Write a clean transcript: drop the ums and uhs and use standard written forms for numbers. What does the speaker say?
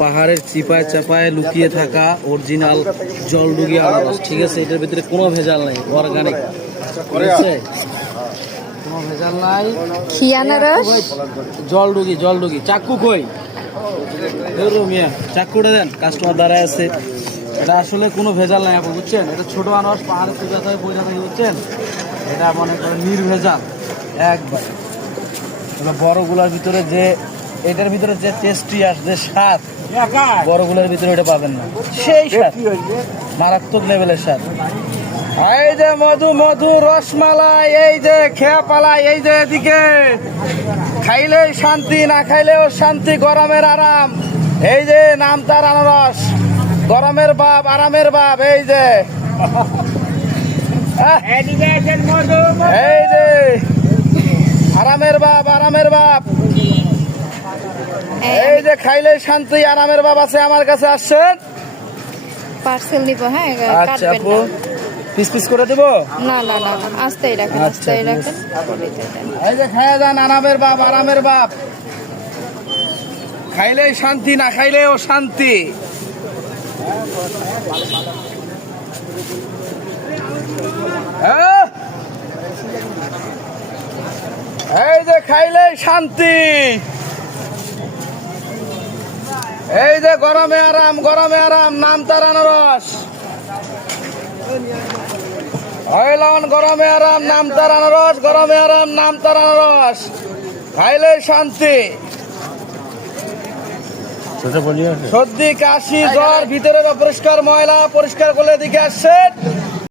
পাহাড়ের চিপায় চাপায় লুকিয়ে থাকা অরিজিনাল জলডুগি আনারস। ঠিক আছে, এটার ভিতরে কোনো ভেজাল নাই, অর্গানিক, কোনো ভেজাল নাই। কি আনারস? জলডুগি, জলডুগি। চাক্কু কই? মিয়া চাক্কুটা দেন, কাস্টমার দাঁড়ায় আছে। এটা আসলে কোনো ভেজাল নাই আপু, বুঝছেন? এটা ছোট আনারস, পাহাড়ে পূজা থাকে, বুঝছেন? এটা মনে করেন নির্ভেজাল একবার। বড়গুলার ভিতরে যে এটার ভিতরে যে টেস্টি আসছে, স্বাদ, বড়গুলার ভিতরে এটা পাবেন না, সেই স্বাদ, মারাত্মক লেভেলের স্বাদ। এই যে মধু, মধু, রসমালাই, এই যে খেয়াপালাই, এই যে এদিকে খাইলেই শান্তি, না খাইলেও শান্তি, গরমের আরাম। এই যে নাম তার আনারস, গরমের বাপ, আরামের বাপ। এই যে এই যে আরামের বাপ, আরামের বাপ। এই যে খাইলে শান্তি, আরামের বাপ আছে আমার কাছে। আসছেন, পার্সেল নিব। হ্যাঁ, আচ্ছা আপু, পিস পিস করে দেব? না না না, আস্তেই রাখেন, আস্তেই রাখেন। এই যে খাইয়া যান, আরামের বাপ, আরামের বাপ। খাইলেই শান্তি, না খাইলেও শান্তি। এই যে খাইলেই শান্তি, এই যে গরমে আরাম, গরমে আরাম, নাম তার আনারস। হইলন গরমে আরাম, নাম তার আনারস, গরমে আরাম, নাম তার আনারস। খাইলেই শান্তি। সর্দি, কাশি, জ্বর, ভিতরে পরিষ্কার ময়লা, পরিষ্কার করলে দিকে আসছেন।